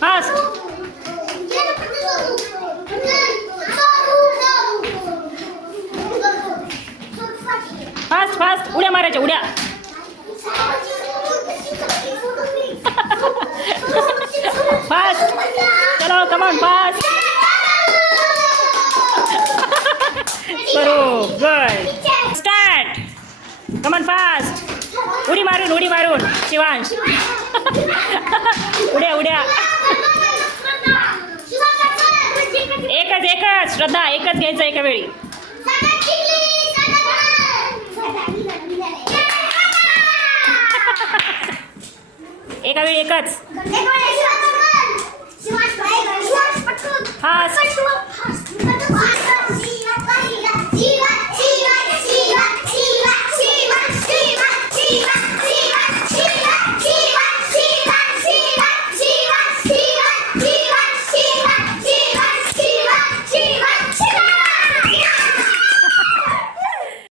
Fast fast fast उड्या मारायच्या उड्या. फास्ट चलो कम ऑन फास्ट. करू good start. Come on fast. उडी मारून शिवांश. उड्या उड्या. एकच श्रद्धा एकच घ्यायचं एका वेळी. एका वेळी एकच. फास्ट